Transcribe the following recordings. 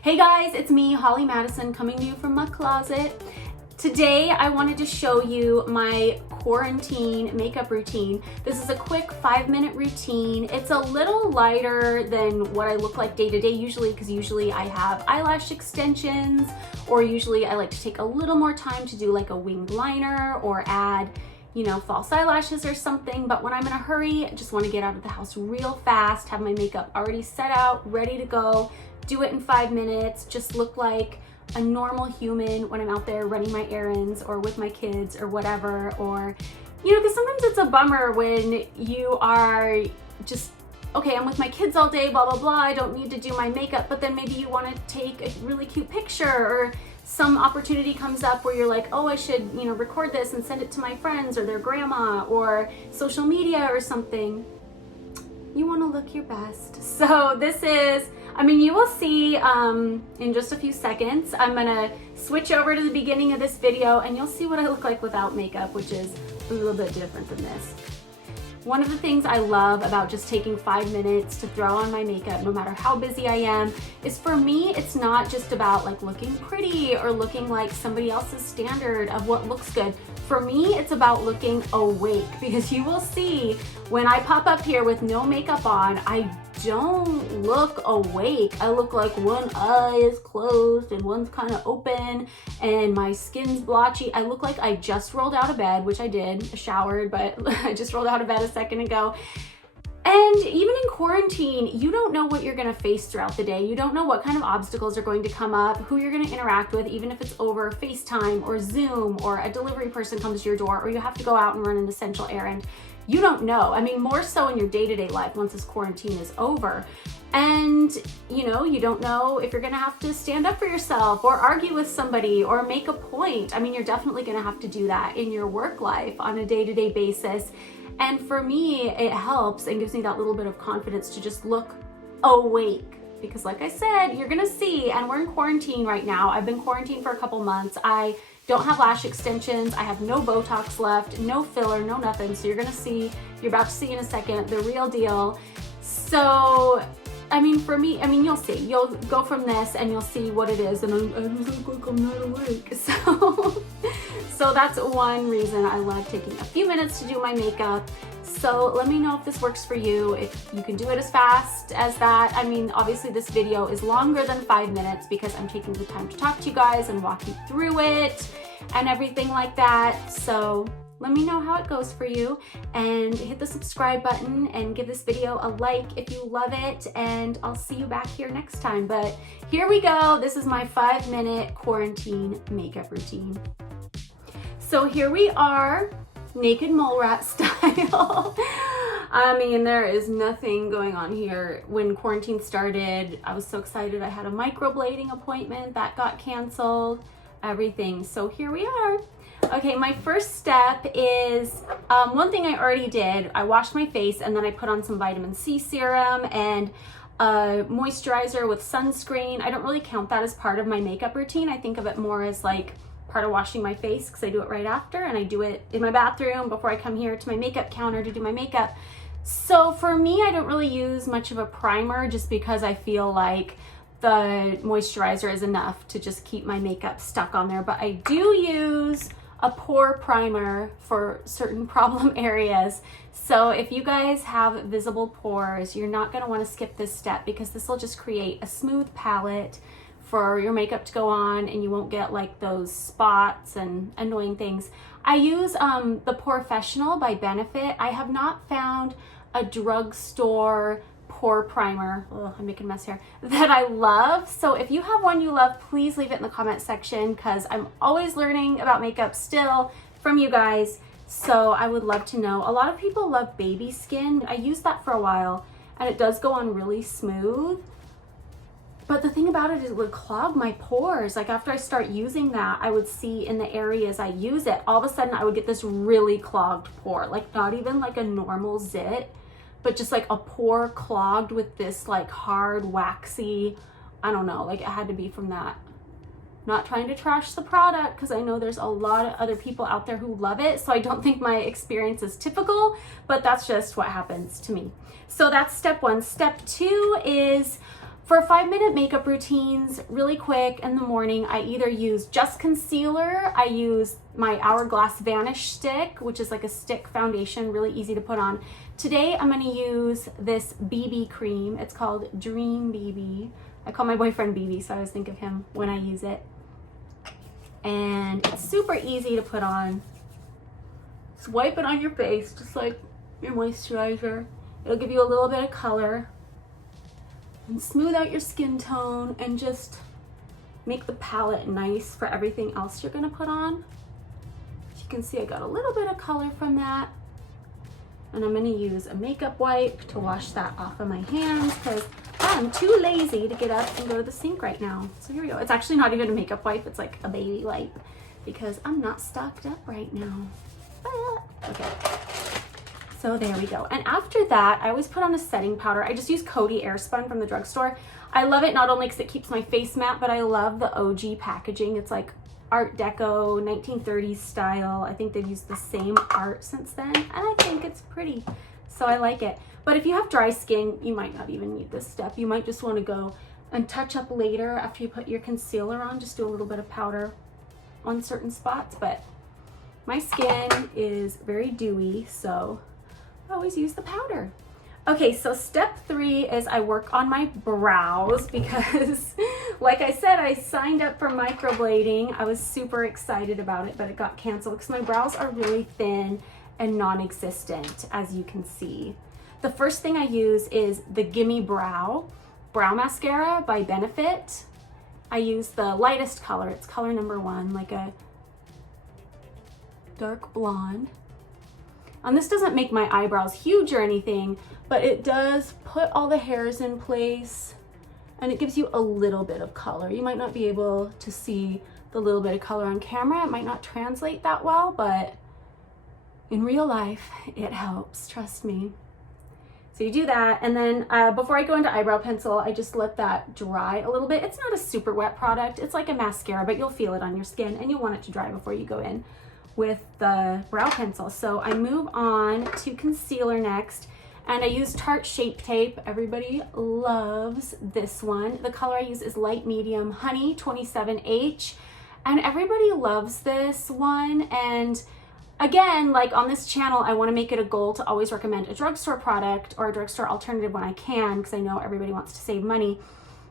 Hey guys, it's me, Holly Madison, coming to you from my closet. Today, I wanted to show you my quarantine makeup routine. This is a quick 5-minute routine. It's a little lighter than what I look like day to day usually, because usually I have eyelash extensions, or usually I like to take a little more time to do like a winged liner or add, you know, false eyelashes or something. But when I'm in a hurry, I just want to get out of the house real fast, have my makeup already set out, ready to go, do it in 5 minutes, just look like a normal human when I'm out there running my errands or with my kids or whatever. Or, you know, because sometimes it's a bummer when you are just, okay, I'm with my kids all day, blah, blah, blah, I don't need to do my makeup, but then maybe you want to take a really cute picture, or some opportunity comes up where you're like, oh, I should, you know, record this and send it to my friends or their grandma or social media or something. You want to look your best. So this is, I mean, you will see in just a few seconds. I'm gonna switch over to the beginning of this video and you'll see what I look like without makeup, which is a little bit different than this. One of the things I love about just taking 5 minutes to throw on my makeup, no matter how busy I am, is for me, it's not just about like looking pretty or looking like somebody else's standard of what looks good. For me, it's about looking awake, because you will see when I pop up here with no makeup on, I don't look awake. I look like one eye is closed and one's kind of open and my skin's blotchy. I look like I just rolled out of bed, which I did, showered, but I just rolled out of bed a second ago. And even in quarantine, you don't know what you're gonna face throughout the day. You don't know what kind of obstacles are going to come up, who you're gonna interact with, even if it's over FaceTime or Zoom, or a delivery person comes to your door, or you have to go out and run an essential errand. You don't know. I mean, more so in your day-to-day life once this quarantine is over. And, you know, you don't know if you're gonna have to stand up for yourself or argue with somebody or make a point. I mean, you're definitely gonna have to do that in your work life on a day-to-day basis. And for me, it helps and gives me that little bit of confidence to just look awake. Because like I said, you're gonna see, and we're in quarantine right now. I've been quarantined for a couple months. I don't have lash extensions. I have no Botox left, no filler, no nothing. So you're gonna see, you're about to see in a second, the real deal. So, I mean, for me, I mean, you'll see. You'll go from this and you'll see what it is. And I look like I'm not awake. So that's one reason I love taking a few minutes to do my makeup. So let me know if this works for you, if you can do it as fast as that. I mean, obviously this video is longer than 5 minutes because I'm taking the time to talk to you guys and walk you through it and everything like that. So let me know how it goes for you, and hit the subscribe button and give this video a like if you love it, and I'll see you back here next time. But here we go. This is my 5-minute quarantine makeup routine. So here we are, naked mole rat style. I mean, there is nothing going on here. When quarantine started, I was so excited. I had a microblading appointment that got canceled, everything. So here we are. Okay, my first step is, one thing I already did, I washed my face and then I put on some vitamin C serum and a moisturizer with sunscreen. I don't really count that as part of my makeup routine. I think of it more as like part of washing my face, because I do it right after, and I do it in my bathroom before I come here to my makeup counter to do my makeup. So for me, I don't really use much of a primer, just because I feel like the moisturizer is enough to just keep my makeup stuck on there. But I do use a pore primer for certain problem areas. So if you guys have visible pores, you're not going to want to skip this step, because this will just create a smooth palette for your makeup to go on, and you won't get like those spots and annoying things. I use the Porefessional by Benefit. I have not found a drugstore pore primer, oh, I'm making a mess here, that I love. So if you have one you love, please leave it in the comment section, because I'm always learning about makeup still from you guys. So I would love to know. A lot of people love baby skin. I used that for a while and it does go on really smooth. But the thing about it is it would clog my pores. Like after I start using that, I would see in the areas I use it, all of a sudden I would get this really clogged pore. Like not even like a normal zit, but just like a pore clogged with this like hard, waxy, I don't know, like it had to be from that. Not trying to trash the product, because I know there's a lot of other people out there who love it. So I don't think my experience is typical, but that's just what happens to me. So that's step one. Step two is For 5-minute makeup routines, really quick in the morning, I either use just concealer, I use my Hourglass Vanish Stick, which is like a stick foundation, really easy to put on. Today I'm gonna use this BB cream. It's called Dream BB. I call my boyfriend BB, so I always think of him when I use it. And it's super easy to put on. Just wipe it on your face, just like your moisturizer. It'll give you a little bit of color and smooth out your skin tone and just make the palette nice for everything else you're gonna put on. As you can see, I got a little bit of color from that. And I'm gonna use a makeup wipe to wash that off of my hands because I'm too lazy to get up and go to the sink right now. So here we go. It's actually not even a makeup wipe, it's like a baby wipe because I'm not stocked up right now. Okay. So there we go. And after that, I always put on a setting powder. I just use COTY Airspun from the drugstore. I love it not only because it keeps my face matte, but I love the OG packaging. It's like Art Deco, 1930s style. I think they've used the same art since then, and I think it's pretty. So I like it. But if you have dry skin, you might not even need this step. You might just want to go and touch up later after you put your concealer on. Just do a little bit of powder on certain spots. But my skin is very dewy, so I always use the powder. Okay, so step 3 is I work on my brows because like I said, I signed up for microblading. I was super excited about it, but it got canceled because my brows are really thin and non-existent, as you can see. The first thing I use is the Gimmie Brow Mascara by Benefit. I use the lightest color. It's color number 1, like a dark blonde. And this doesn't make my eyebrows huge or anything, but it does put all the hairs in place and it gives you a little bit of color. You might not be able to see the little bit of color on camera. It might not translate that well, but in real life, it helps, trust me. So you do that, and then before I go into eyebrow pencil, I just let that dry a little bit. It's not a super wet product. It's like a mascara, but you'll feel it on your skin, and you'll want it to dry before you go in with the brow pencil. So I move on to concealer next, and I use Tarte Shape Tape. Everybody loves this one. The color I use is light medium honey 27H, and everybody loves this one. And again, like on this channel, I want to make it a goal to always recommend a drugstore product or a drugstore alternative when I can, because I know everybody wants to save money.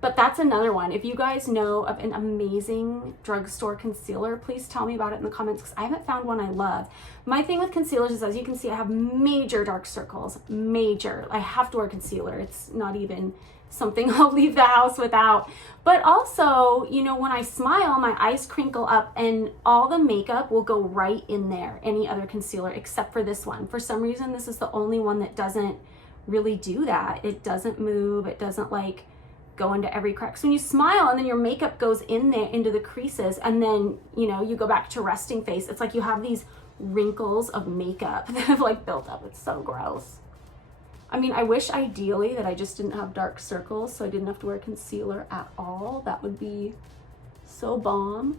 But that's another one. If you guys know of an amazing drugstore concealer, please tell me about it in the comments because I haven't found one I love. My thing with concealers is, as you can see, I have major dark circles, major. I have to wear concealer. It's not even something I'll leave the house without. But also, you know, when I smile, my eyes crinkle up and all the makeup will go right in there, any other concealer except for this one. For some reason, this is the only one that doesn't really do that. It doesn't move. It doesn't like go into every crack. So when you smile and then your makeup goes in there into the creases, and then, you know, you go back to resting face, it's like you have these wrinkles of makeup that have like built up. It's so gross. I mean, I wish ideally that I just didn't have dark circles so I didn't have to wear concealer at all. That would be so bomb.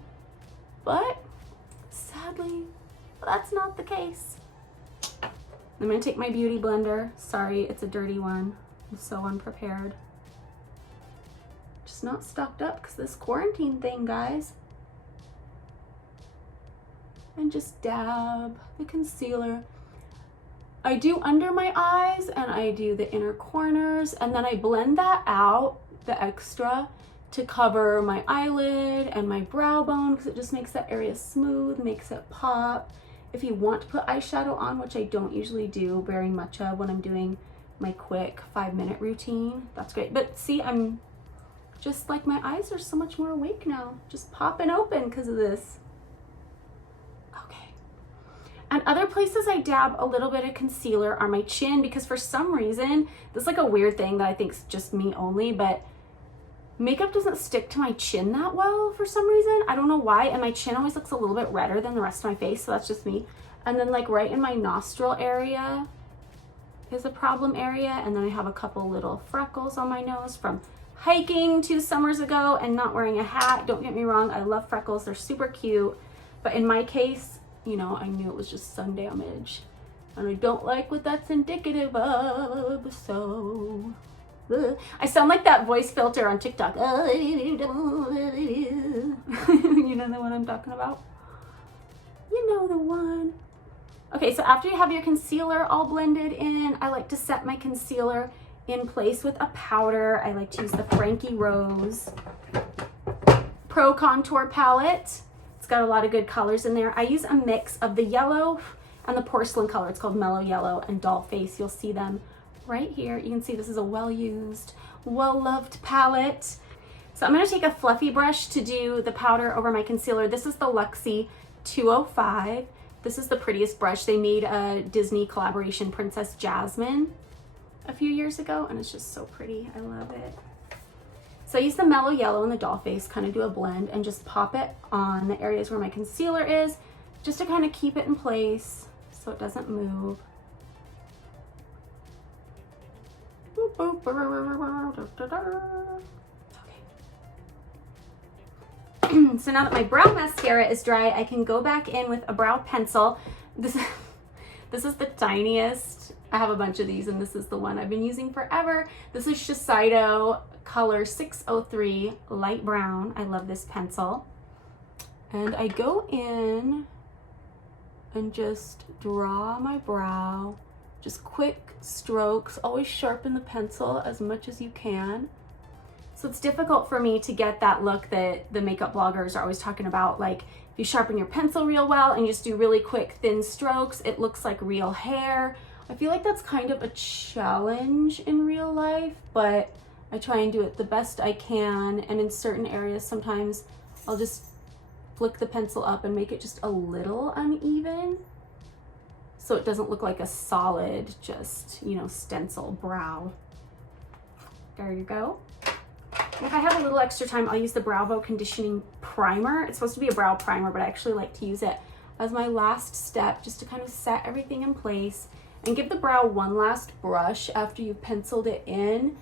But sadly, that's not the case. I'm gonna take my beauty blender. Sorry, it's a dirty one. I'm so unprepared. Just not stocked up because this quarantine thing, guys. And just dab the concealer. I do under my eyes and I do the inner corners, and then I blend that out, the extra, to cover my eyelid and my brow bone because it just makes that area smooth, makes it pop. If you want to put eyeshadow on, which I don't usually do very much of when I'm doing my quick 5-minute routine, that's great. But see, I'm just like, my eyes are so much more awake now, just popping open because of this. Okay. And other places I dab a little bit of concealer are my chin, because for some reason, this is like a weird thing that I think is just me only, but makeup doesn't stick to my chin that well for some reason. I don't know why, and my chin always looks a little bit redder than the rest of my face, so that's just me. And then like right in my nostril area is a problem area, and then I have a couple little freckles on my nose from hiking 2 summers ago and not wearing a hat. Don't get me wrong, I love freckles, they're super cute, but in my case, you know, I knew it was just sun damage and I don't like what that's indicative of. So I sound like that voice filter on TikTok. You know the one I'm talking about? You know the one. Okay, so after you have your concealer all blended in, I like to set my concealer in place with a powder. I like to use the Frankie Rose Pro Contour Palette. It's got a lot of good colors in there. I use a mix of the yellow and the porcelain color. It's called Mellow Yellow and Doll Face. You'll see them right here. You can see this is a well-used, well-loved palette. So I'm going to take a fluffy brush to do the powder over my concealer. This is the Luxie 205. This is the prettiest brush. They made a Disney collaboration, Princess Jasmine, a few years ago, and it's just so pretty. I love it. So I use the Mellow Yellow and the Doll Face, kind of do a blend and just pop it on the areas where my concealer is, just to kind of keep it in place so it doesn't move. So now that my brow mascara is dry, I can go back in with a brow pencil. This is the tiniest. I have a bunch of these, and this is the one I've been using forever. This is Shiseido color 603 light brown. I love this pencil. And I go in and just draw my brow, just quick strokes. Always sharpen the pencil as much as you can. So it's difficult for me to get that look that the makeup bloggers are always talking about. Like, if you sharpen your pencil real well and you just do really quick thin strokes, it looks like real hair. I feel like that's kind of a challenge in real life, but I try and do it the best I can. And in certain areas, sometimes I'll just flick the pencil up and make it just a little uneven, so it doesn't look like a solid, just, you know, stencil brow. There you go. If I have a little extra time, I'll use the BrowVo conditioning primer. It's supposed to be a brow primer, but I actually like to use it as my last step, just to kind of set everything in place and give the brow one last brush after you've penciled it in,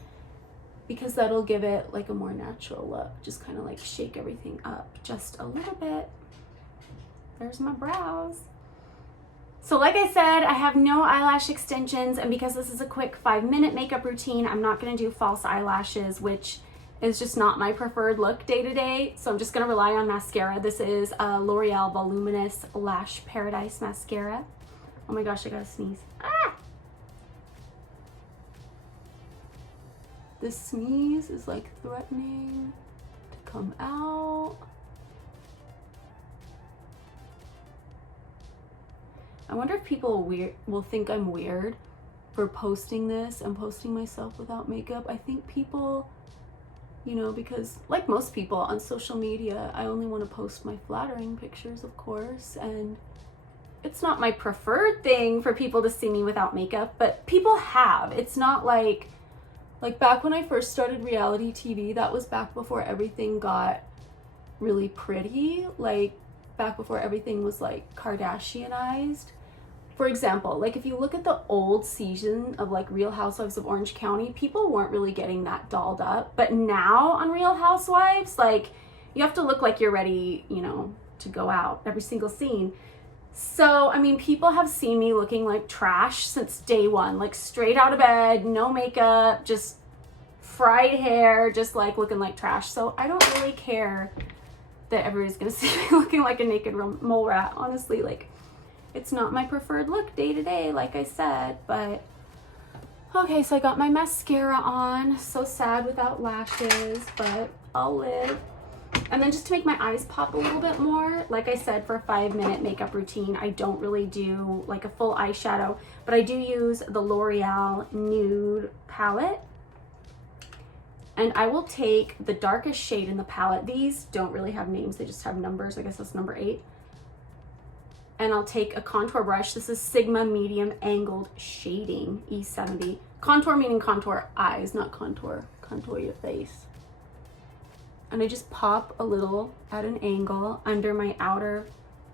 because that'll give it like a more natural look. Just kind of like shake everything up just a little bit. There's my brows. So like I said, I have no eyelash extensions, and because this is a quick 5-minute makeup routine, I'm not gonna do false eyelashes, which is just not my preferred look day to day. So I'm just gonna rely on mascara. This is a L'Oreal Voluminous Lash Paradise Mascara. Oh my gosh, I gotta sneeze. Ah! This sneeze is like threatening to come out. I wonder if people will think I'm weird for posting this and posting myself without makeup. I think people, you know, because like most people on social media, I only want to post my flattering pictures, of course, and it's not my preferred thing for people to see me without makeup, but people have. It's not like back when I first started reality TV, that was back before everything got really pretty, like back before everything was like Kardashianized. For example, like if you look at the old season of like Real Housewives of Orange County, people weren't really getting that dolled up. But now on Real Housewives, like you have to look like you're ready, you know, to go out every single scene. So, I mean, people have seen me looking like trash since day one, like straight out of bed, no makeup, just fried hair, just like looking like trash. So I don't really care that everybody's gonna see me looking like a naked mole rat. Honestly, like, it's not my preferred look day to day, like I said, but okay, so I got my mascara on. So sad without lashes, but I'll live. And then just to make my eyes pop a little bit more, like I said, for a 5-minute makeup routine, I don't really do like a full eyeshadow, but I do use the L'Oreal Nude palette. And I will take the darkest shade in the palette. These don't really have names, they just have numbers. I guess that's number 8. And I'll take a contour brush. This is Sigma Medium Angled Shading E70. Contour meaning contour eyes, not contour your face. And I just pop a little at an angle under my outer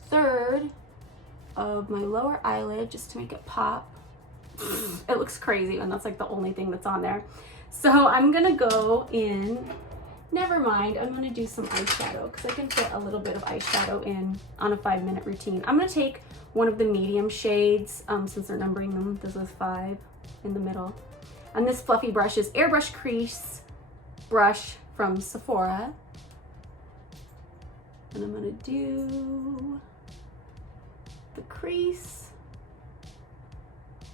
third of my lower eyelid just to make it pop. It looks crazy, and that's like the only thing that's on there. So I'm gonna go in, never mind, I'm gonna do some eyeshadow because I can fit a little bit of eyeshadow in on a 5-minute routine. I'm gonna take one of the medium shades, since they're numbering them. This is 5 in the middle. And this fluffy brush is Airbrush Crease Brush from Sephora. And I'm gonna do the crease.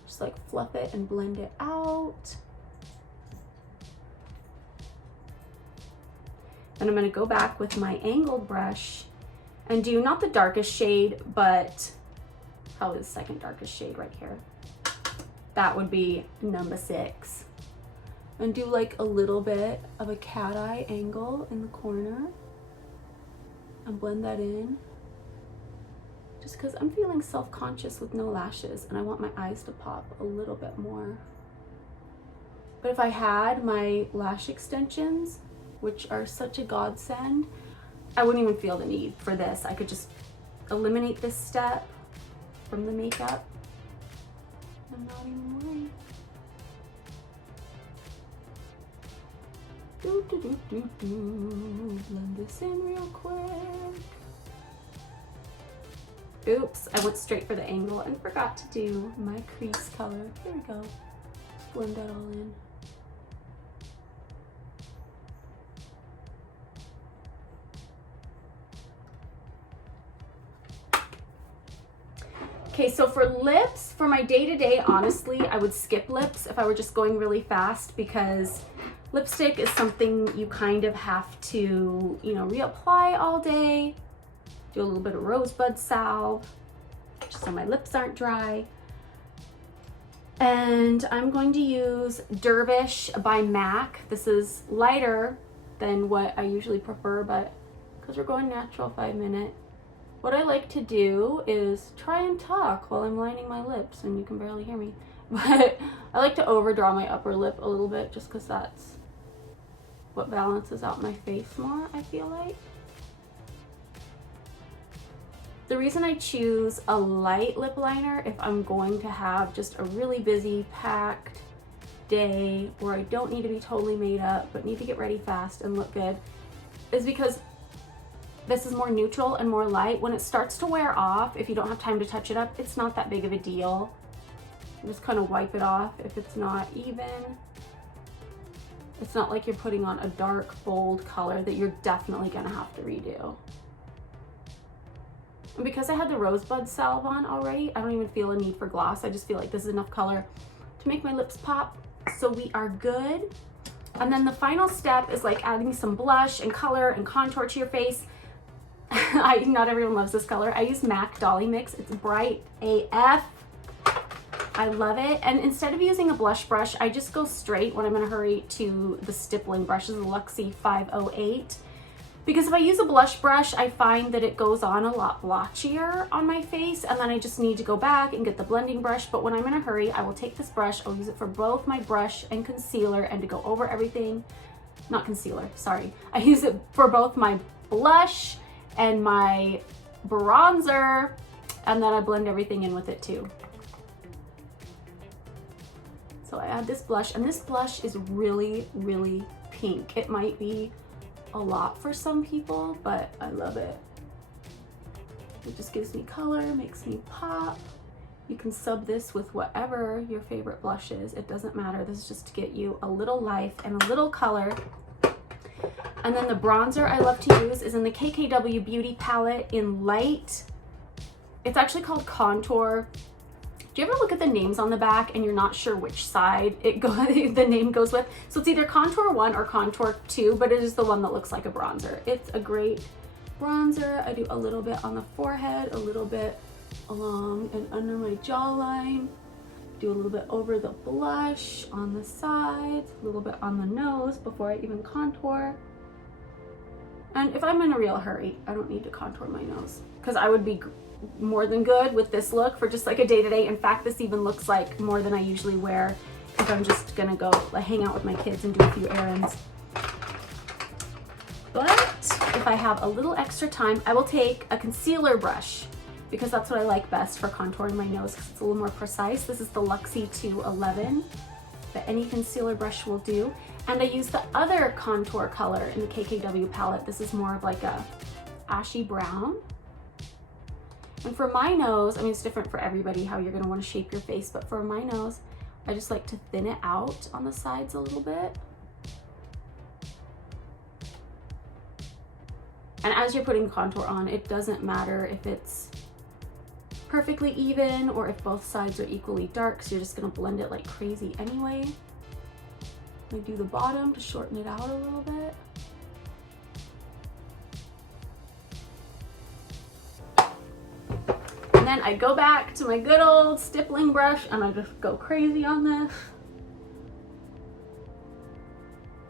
Just like fluff it and blend it out. And I'm gonna go back with my angled brush and do not the darkest shade, but probably the second darkest shade right here. That would be number 6. And do like a little bit of a cat eye angle in the corner and blend that in. Just because I'm feeling self-conscious with no lashes and I want my eyes to pop a little bit more. But if I had my lash extensions, which are such a godsend, I wouldn't even feel the need for this. I could just eliminate this step from the makeup and not even worry. Blend this in real quick. Oops, I went straight for the angle and forgot to do my crease color. Here we go. Blend that all in. Okay, so for lips, for my day-to-day, honestly, I would skip lips if I were just going really fast, because lipstick is something you kind of have to, you know, reapply all day. Do a little bit of rosebud salve, just so my lips aren't dry. And I'm going to use Dervish by MAC. This is lighter than what I usually prefer, but because we're going natural 5-minute, what I like to do is try and talk while I'm lining my lips, and you can barely hear me. But I like to overdraw my upper lip a little bit just because that's what balances out my face more, I feel like. The reason I choose a light lip liner if I'm going to have just a really busy, packed day where I don't need to be totally made up but need to get ready fast and look good is because this is more neutral and more light. When it starts to wear off, if you don't have time to touch it up, it's not that big of a deal. You just kind of wipe it off if it's not even. It's not like you're putting on a dark, bold color that you're definitely gonna have to redo. And because I had the rosebud salve on already, I don't even feel a need for gloss. I just feel like this is enough color to make my lips pop. So we are good. And then the final step is like adding some blush and color and contour to your face. Not everyone loves this color. I use MAC Dolly Mix. It's bright AF. I love it. And instead of using a blush brush, I just go straight when I'm in a hurry to the stippling brushes, the Luxie 508. Because if I use a blush brush, I find that it goes on a lot blotchier on my face, and then I just need to go back and get the blending brush. But when I'm in a hurry, I will take this brush, I'll use it for both my brush and concealer and to go over everything. Not concealer, sorry. I use it for both my blush and my bronzer, and then I blend everything in with it too. So I add this blush, and this blush is really, really pink. It might be a lot for some people, but I love it. It just gives me color, makes me pop. You can sub this with whatever your favorite blush is. It doesn't matter. This is just to get you a little life and a little color. And then the bronzer I love to use is in the KKW Beauty palette in light. It's actually called Contour. Do you ever look at the names on the back and you're not sure which side the name goes with? So it's either Contour 1 or Contour 2, but it is the one that looks like a bronzer. It's a great bronzer. I do a little bit on the forehead, a little bit along and under my jawline. Do a little bit over the blush, on the sides, a little bit on the nose before I even contour. And if I'm in a real hurry, I don't need to contour my nose because I would be more than good with this look for just like a day-to-day. In fact, this even looks like more than I usually wear if I'm just gonna go like hang out with my kids and do a few errands. But if I have a little extra time, I will take a concealer brush because that's what I like best for contouring my nose because it's a little more precise. This is the Luxie 211, but any concealer brush will do. And I use the other contour color in the KKW palette. This is more of like a ashy brown. And for my nose, I mean, it's different for everybody how you're gonna wanna shape your face, but for my nose, I just like to thin it out on the sides a little bit. And as you're putting contour on, it doesn't matter if it's perfectly even or if both sides are equally dark, so you're just gonna blend it like crazy anyway. I do the bottom to shorten it out a little bit. And then I go back to my good old stippling brush and I just go crazy on this.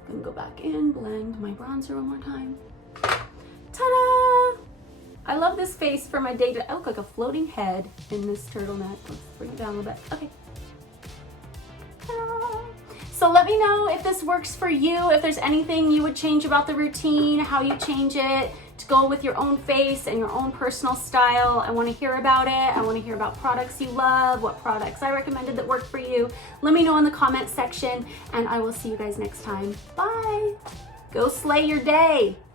Gonna go back in, blend my bronzer one more time. Ta-da! I love this face for my day. I look like a floating head in this turtleneck. Let's bring it down a little bit. Okay. Ta-da! So let me know if this works for you, if there's anything you would change about the routine, how you change it to go with your own face and your own personal style. I want to hear about it. I want to hear about products you love, what products I recommended that work for you. Let me know in the comment section, and I will see you guys next time. Bye! Go slay your day!